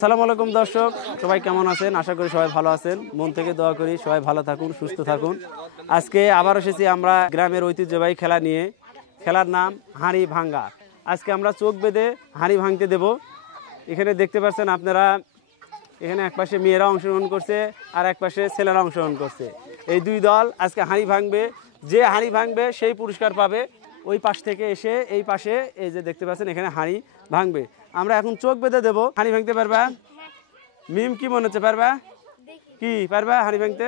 আসসালামু আলাইকুম দর্শক, সবাই কেমন আছেন? আশা করি সবাই ভালো আছেন। মন থেকে দোয়া করি সবাই ভালো থাকুন, সুস্থ থাকুন। আজকে আবার এসেছি আমরা গ্রামের ঐতিহ্যবাহী খেলা নিয়ে। খেলার নাম হাঁড়ি ভাঙ্গা। আজকে আমরা চোখ বেঁধে হাঁড়ি ভাঙতে দেব। এখানে দেখতে পাচ্ছেন আপনারা, এখানে একপাশে মেয়েরা অংশগ্রহণ করছে আর একপাশে ছেলেরা অংশগ্রহণ করছে। এই দুই দল আজকে হাঁড়ি ভাঙবে। যে হাঁড়ি ভাঙবে সেই পুরস্কার পাবে। ওই পাশ থেকে এসে এই পাশে এই যে দেখতে পাচ্ছেন এখানে হাঁড়ি ভাঙবে। আমরা এখন চোখ বেঁধে দেবো। হাঁড়ি ভাঙতে পারবা? মিম কি মনে হচ্ছে, পারবা? কি পারবা হাঁড়ি ভাঙতে?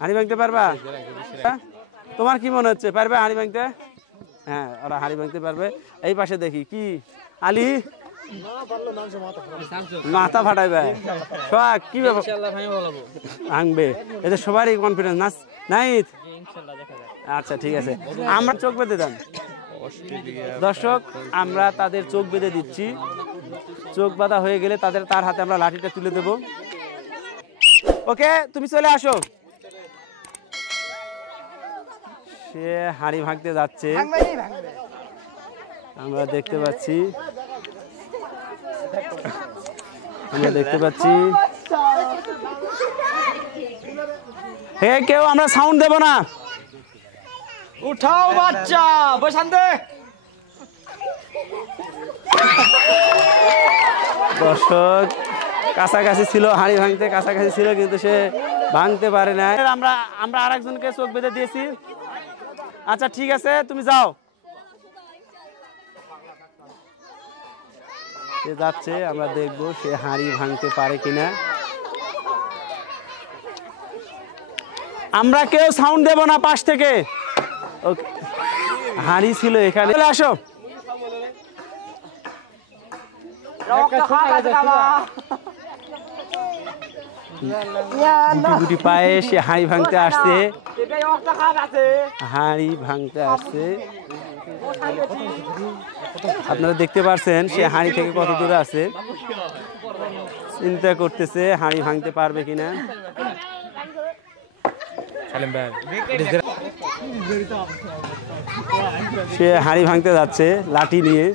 হাঁড়ি ভাঙতে পারবা? তোমার কি মনে হচ্ছে, পারবে হাঁড়ি ভাঙতে? হ্যাঁ, ওরা হাঁড়ি ভাঙতে পারবে। এই পাশে দেখি কি আলী মাথা ফাটাইবে কি ভাঙবে। এদের সবারই কনফিডেন্স নাই। আচ্ছা ঠিক আছে, আমরা চোখ বেঁধে দেন দর্শক। আমরা তাদের চোখ বেঁধে দিচ্ছি। চোখ বাঁধা হয়ে গেলে তার হাতে আমরা লাঠিটা তুলে দেব। ওকে, তুমি চলে আসো। সে হাঁড়ি ভাঙতে যাচ্ছে, আমরা দেখতে পাচ্ছি। হে কেউ আমরা সাউন্ড দেব না। উঠাও বাচ্চা, বসান দে। দর্শক কাছাকাছি ছিল, হাঁড়ি ভাঙতে কাছাকাছি ছিল, কিন্তু সে ভাঙতে পারে না। আমরা আরেকজনকে চোখ বেঁধে দিয়েছি। আচ্ছা ঠিক আছে, তুমি যাও। সে যাচ্ছে, আমরা দেখবো সে হাঁড়ি ভাঙতে পারে কিনা। আমরা কেউ সাউন্ড দেব না পাশ থেকে। ওকে, হাঁড়ি ছিল এখানে। চলে আসো। গুটি পায়ে সে হাঁড়ি ভাঙতে আসছে। আপনারা দেখতে পাচ্ছেন সে হাঁড়ি থেকে কত দূরে আছে। চিন্তা করতেছে হাঁড়ি ভাঙতে পারবে কিনা। সে হাঁড়ি ভাঙতে যাচ্ছে লাঠি নিয়ে।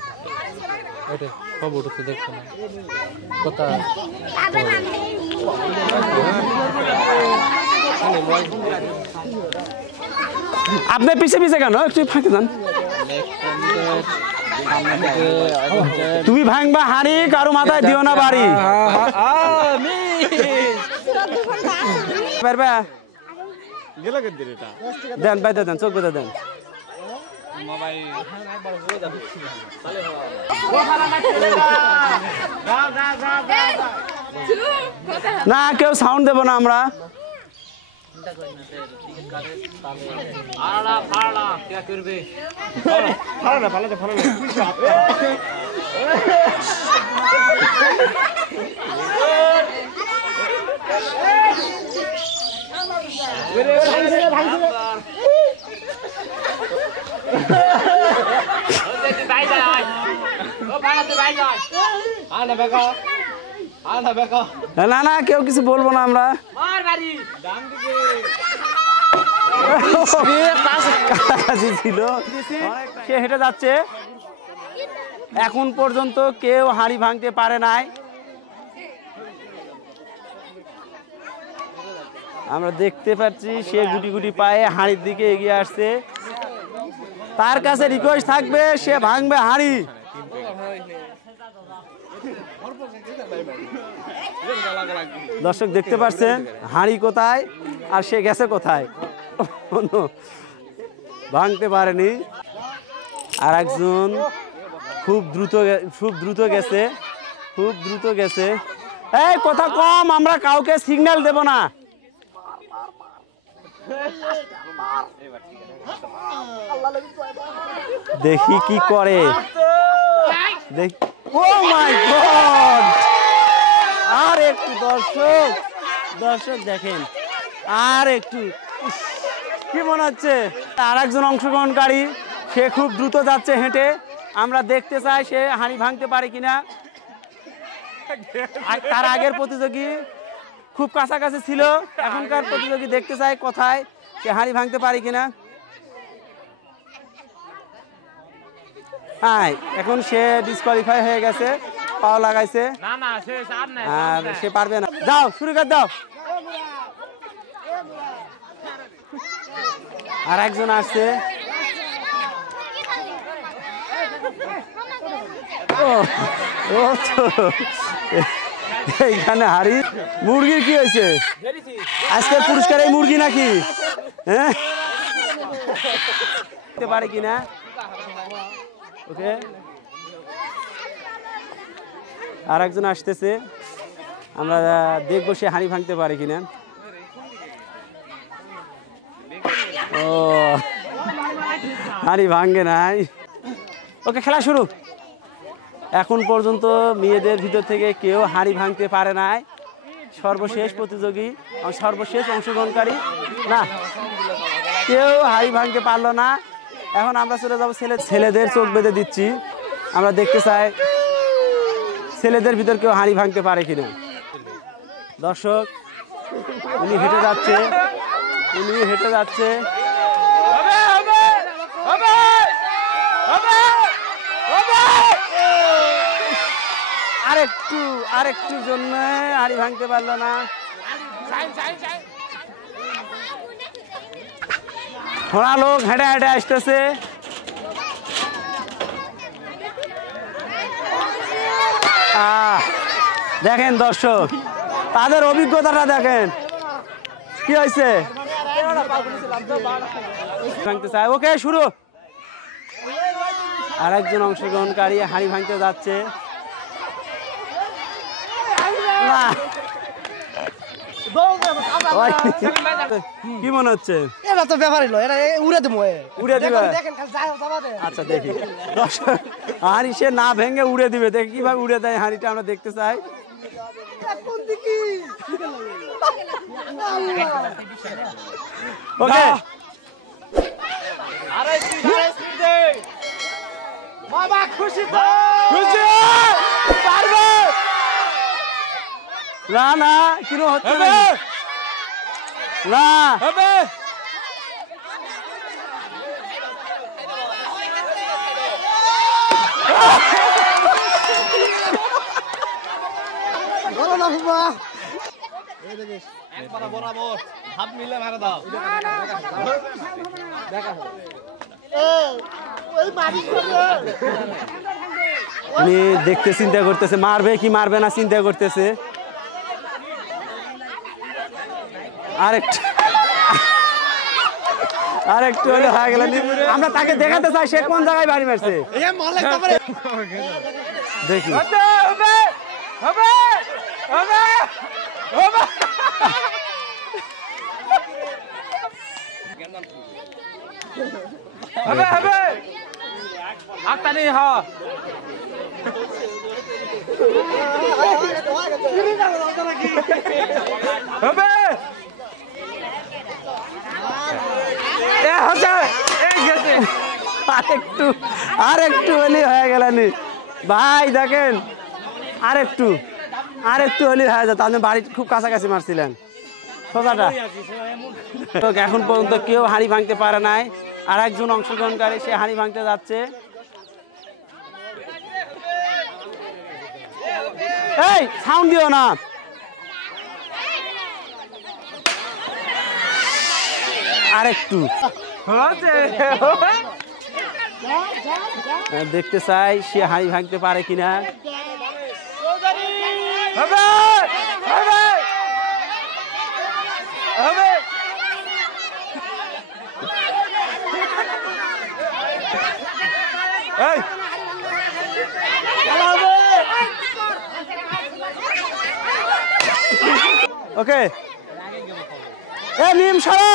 আপনি পিছে পিছে কেন? একটু ফাঁকে যান। তুমি ভাঙবা হাঁড়ি, কারো মাথায় দিও না বাড়ি। পারবা? দেন বাইতে দেন, চোখ বেঁধে দেন। না, কেউ সাউন্ড দেব না আমরা। না না, কেউ কিছু বলবো না আমরা। ছিল সে হেঁটে যাচ্ছে। এখন পর্যন্ত কেউ হাঁড়ি ভাঙতে পারে নাই। আমরা দেখতে পাচ্ছি সে গুটি গুটি পায়ে হাঁড়ির দিকে এগিয়ে আসছে। তার কাছে রিকোয়েস্ট থাকবে, সে ভাঙবে হাঁড়ি। দর্শক দেখতে পাচ্ছেন হাঁড়ি কোথায় আর সে গেছে কোথায়। ভাঙতে পারেনি। আর একজন খুব দ্রুত গেছে। এই কথা কম, আমরা কাউকে সিগন্যাল দেব না। দেখি কি করে। ও মাই গড! আর একটু দর্শক দেখেন, আর একটু। কি মনে হচ্ছে? আর একজন অংশগ্রহণকারী, সে খুব দ্রুত যাচ্ছে হেঁটে। আমরা দেখতে চাই সে হাঁড়ি ভাঙতে পারে কিনা। তার আগের প্রতিযোগী খুব কাছাকাছি ছিল, এখনকার প্রতিযোগী দেখতে চাই কোথায় সে হাঁড়ি ভাঙতে পারে কিনা। হ্যাঁ, এখন সে ডিসকোয়ালিফাই হয়ে গেছে। পাও লাগাইছে আর সে পারবে না। যাও শুরু করে দাও। আর একজন আসছে। ও তো এইখানে হাড়ি। মুরগির কি হয়েছে আজকের পুরস্কার? এই মুরগি নাকি? হ্যাঁ পারে কিনা? ওকে আর একজন আসতেছে, আমরা দেখবো সে হাঁড়ি ভাঙতে পারে কিনা। ও হাঁড়ি ভাঙে নাই। ওকে খেলা শুরু। এখন পর্যন্ত মেয়েদের ভিতর থেকে কেউ হাঁড়ি ভাঙতে পারে নাই। সর্বশেষ প্রতিযোগী, সর্বশেষ অংশগ্রহণকারী না, কেউ হাঁড়ি ভাঙতে পারলো না। এখন আমরা চলে যাবো ছেলেদের চোখ বেঁধে দিচ্ছি। আমরা দেখতে চাই ছেলেদের ভিতর কেউ হাঁড়ি ভাঙতে পারে কিনা। দর্শক উনি হেঁটে যাচ্ছে, উনি হেঁটে যাচ্ছে। আরেকটু জন্য হাঁড়ি ভাঙতে পারলো না। থোড়া লোক হেঁটে হেঁটে আসতেছে। দেখেন দর্শক তাদের অভিজ্ঞতাটা দেখেন কি হয়েছে। ভাঙতে চায়। ওকে শুরু। আরেকজন অংশগ্রহণকারী হাঁড়ি ভাঙতে যাচ্ছে। কি মনে হচ্ছে? আচ্ছা দেখি হাঁড়ি সে না ভেঙে উড়ে দিবে। দেখি কিভাবে উড়ে দেয় হাঁড়িটা, আমরা দেখতে চাই। ওকে বাবা খুশি তো? খুশি পারবে না? না কিনো হচ্ছে না হবে। বরাবর হাত মিলে মারা দাও। উনি দেখতে চিন্তা করতেছে মারবে কি মারবে না, চিন্তা করতেছে। আরেকটু হলে হয়ে গেল। আমরা তাকে দেখাতে চাই সে কোন জায়গায় বাড়ি মারছে। দেখি আরেকটু হলি হয়ে গেলানি ভাই। দেখেন আরেকটু হলি হয়ে যেত। আপনি বাড়ি খুব কাছাকাছি মারছিলেন সোজাটা। এখন পর্যন্ত কেউ হাঁড়ি ভাঙতে পারে নাই। আর একজন অংশগ্রহণকারী সে হাঁড়ি ভাঙতে যাচ্ছে। এই সাউন্ড দিও না। আরেকটু দেখতে চাই সে হাঁড়ি ভাঙতে পারে কিনা। ওকে এ নিম সরা।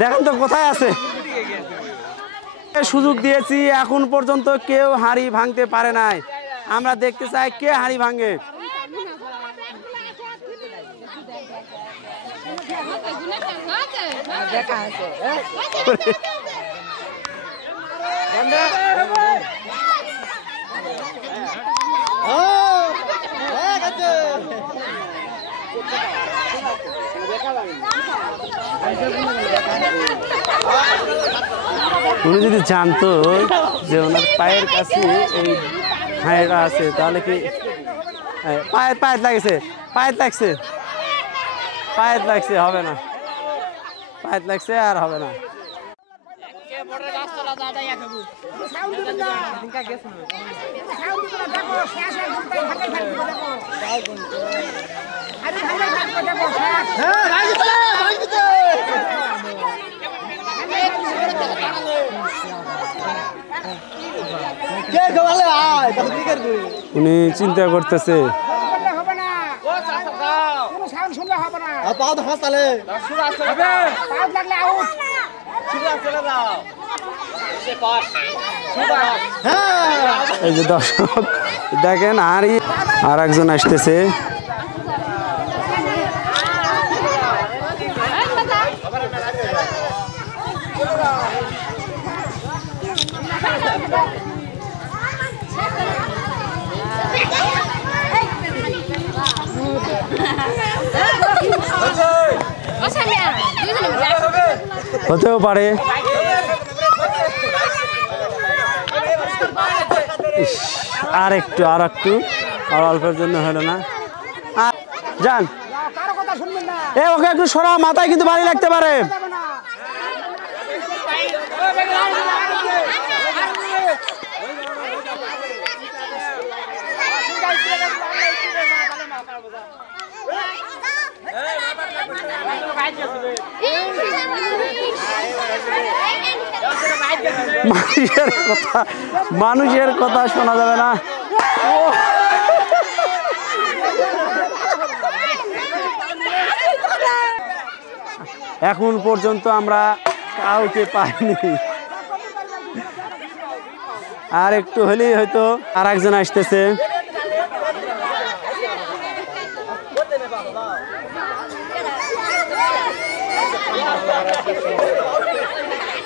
দেখেন তো কোথায় আছে। সুযোগ দিয়েছি, এখন পর্যন্ত কেউ হাঁড়ি ভাঙতে পারে নাই। আমরা দেখতে চাই কে হাঁড়ি ভাঙে। উনি যদি জানতো যে ওনার পায়ের কাছে এই হাঁড়িটা আছে তাহলে কি পায়ের লাগছে, হবে না, পায়ের লাগছে আর হবে না। উনি চিন্তা করতেছে এই যে দর্শক দেখেন আর একজন আসতেছে। হতেও পারে। আর একটু আর অল্পের জন্য হলো না। যান ওকে একটু সরা, মাথায় কিন্তু ভারী লাগতে পারে। মানুষের কথা শোনা যাবে না। এখন পর্যন্ত আমরা কাউকে পাইনি। আর একটু হলেই হয়তো আর একজন আসতেছে।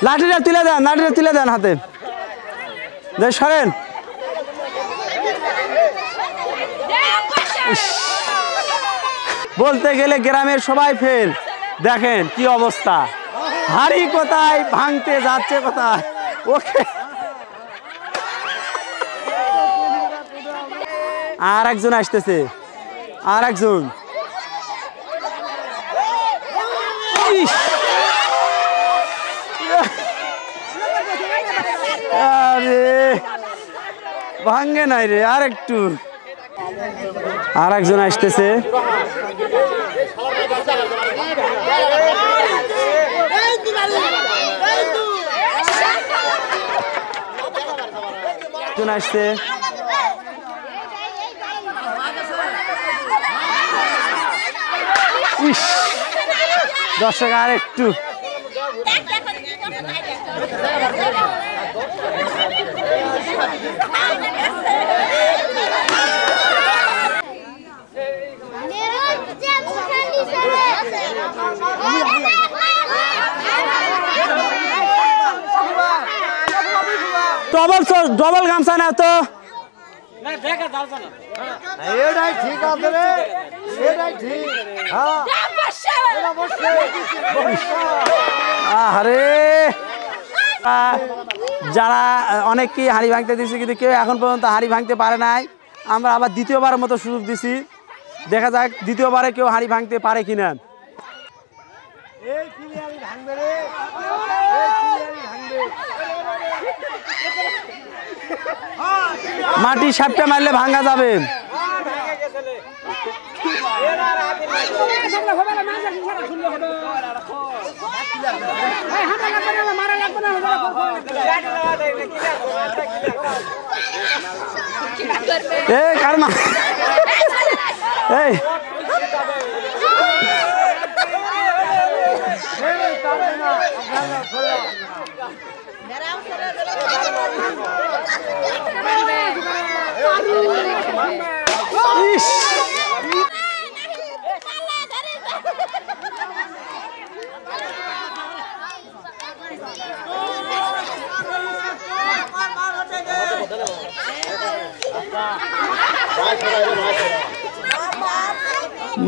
লাঠিটা তুলে দেন হাতে, সরেন। বলতে গেলে গ্রামের সবাই ফেল। দেখেন কি অবস্থা, হাড়ি কোথায় ভাঙতে যাচ্ছে কোথায়। ওকে আর একজন আসতেছে, আর একজন। আরে ভাঙ্গে নাই রে, আর একটু। আর একজন আসতেছে। আসছে দর্শক আর একটু। ডবল গামছা না তো আরে যারা অনেককেই হাঁড়ি ভাঙতে দিয়েছে কিন্তু কেউ এখন পর্যন্ত হাঁড়ি ভাঙতে পারে নাই। আমরা আবার দ্বিতীয়বারের মতো সুযোগ দিছি, দেখা যাক দ্বিতীয়বারে কেউ হাঁড়ি ভাঙতে পারে কিনা। মাটি সাপটা মারলে ভাঙা যাবে। এই ইস,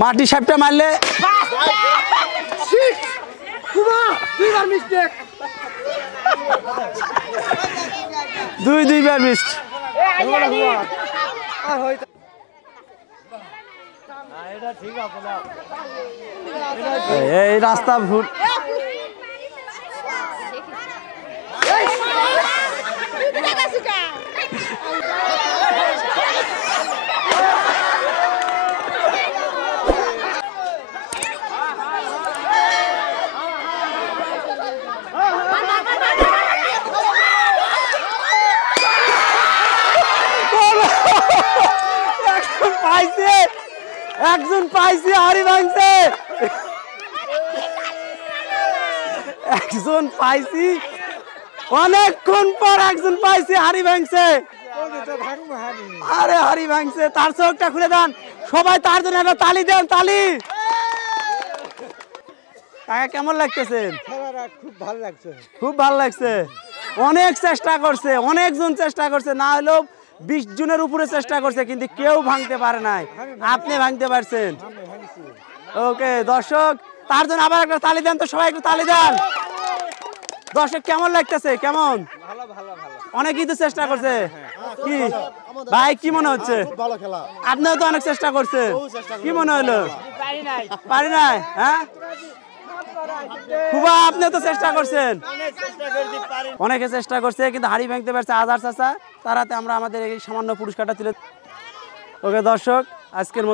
মাটি সাপটা মারলে দুইবার মিস্ট। এই রাস্তা ভুল। একজন পাইছে হাড়ি ভাঙছে, একজন পাইছি অনেকক্ষণ পর একজন পাইছে হাড়ি ভাঙছে। আরে হাড়ি ভাঙছে, তার চোখটা খুলে দেন সবাই, তার জন্য একটা তালি দেন, তালি। কাকা কেমন লাগতেছে? খুব ভালো লাগছে। খুব ভালো লাগছে। অনেক চেষ্টা করছে, অনেকজন চেষ্টা করছে, না হলেও 20 জনের উপরে চেষ্টা করছে, কিন্তু কেউ ভাঙতে পারে নাই। আপনি ভাঙতে পারছেন। ওকে দর্শক, তার জন্য আবার একটা তালি দেন তো, সবাই একটু তালি দেন। দর্শক কেমন লাগতেছে? কেমন? অনেকেই তো চেষ্টা করছে। কি ভাই কি মনে হচ্ছে? ভালো খেলা। আপনিও তো অনেক চেষ্টা করছেন, কি মনে হলো? পারি নাই? হ্যাঁ খুবা, আপনিও তো চেষ্টা করছেন। অনেকে চেষ্টা করছে কিন্তু হাড়ি ভাঙতে পারছে আজার চাচা, তারাতে আমরা আমাদের এই সামান্য পুরস্কারটা তুলে। ওকে দর্শক, আজকের মতো